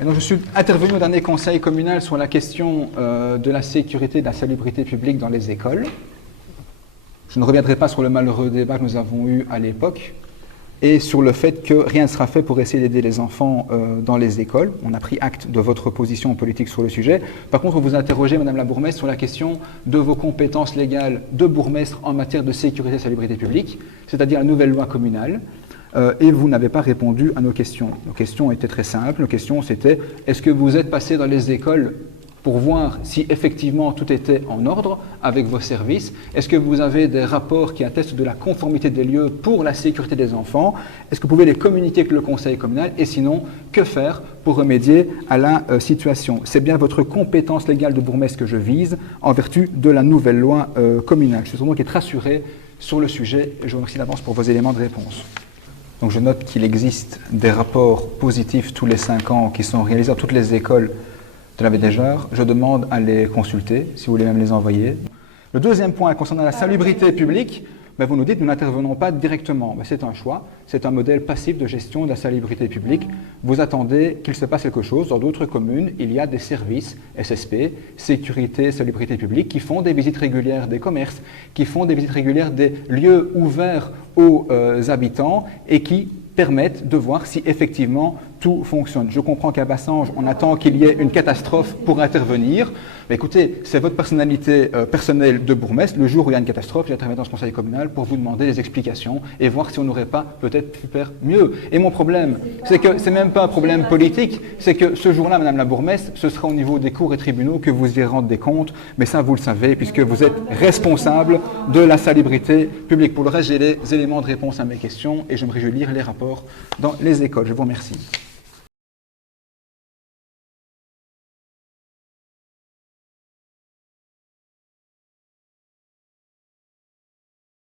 Et donc, je suis intervenu au dernier conseil communal sur la question de la sécurité et de la salubrité publique dans les écoles. Je ne reviendrai pas sur le malheureux débat que nous avons eu à l'époque et sur le fait que rien ne sera fait pour essayer d'aider les enfants dans les écoles. On a pris acte de votre position politique sur le sujet. Par contre, vous interrogez, Madame la bourgmestre, sur la question de vos compétences légales de bourgmestre en matière de sécurité et salubrité publique, c'est-à-dire la nouvelle loi communale. Et vous n'avez pas répondu à nos questions. Nos questions étaient très simples. Nos questions, c'était est-ce que vous êtes passé dans les écoles pour voir si effectivement tout était en ordre avec vos services? Est-ce que vous avez des rapports qui attestent de la conformité des lieux pour la sécurité des enfants? Est-ce que vous pouvez les communiquer avec le conseil communal? Et sinon, que faire pour remédier à la situation? C'est bien votre compétence légale de bourgmestre que je vise en vertu de la nouvelle loi communale. Je suis donc être rassuré sur le sujet et je vous remercie d'avance pour vos éléments de réponse. Donc je note qu'il existe des rapports positifs tous les 5 ans qui sont réalisés dans toutes les écoles de la Bédégeure. Je demande à les consulter, si vous voulez même les envoyer. Le deuxième point concernant la salubrité publique, vous nous dites nous n'intervenons pas directement. C'est un choix, c'est un modèle passif de gestion de la salubrité publique. Vous attendez qu'il se passe quelque chose. Dans d'autres communes, il y a des services SSP, sécurité, salubrité publique, qui font des visites régulières des commerces, qui font des visites régulières des lieux ouverts aux habitants et qui permettent de voir si effectivement tout fonctionne. Je comprends qu'à Bassange, on attend qu'il y ait une catastrophe pour intervenir. Mais écoutez, c'est votre personnalité personnelle de bourgmestre. Le jour où il y a une catastrophe, j'interviens dans ce conseil communal pour vous demander des explications et voir si on n'aurait pas peut-être pu faire mieux. Et mon problème, c'est que c'est même pas un problème politique, c'est que ce jour-là, Madame la bourgmestre, ce sera au niveau des cours et tribunaux que vous y rendez des comptes. Mais ça, vous le savez, puisque vous êtes responsable de la salubrité publique. Pour le reste, j'ai les éléments de réponse à mes questions et j'aimerais lire les rapports dans les écoles. Je vous remercie.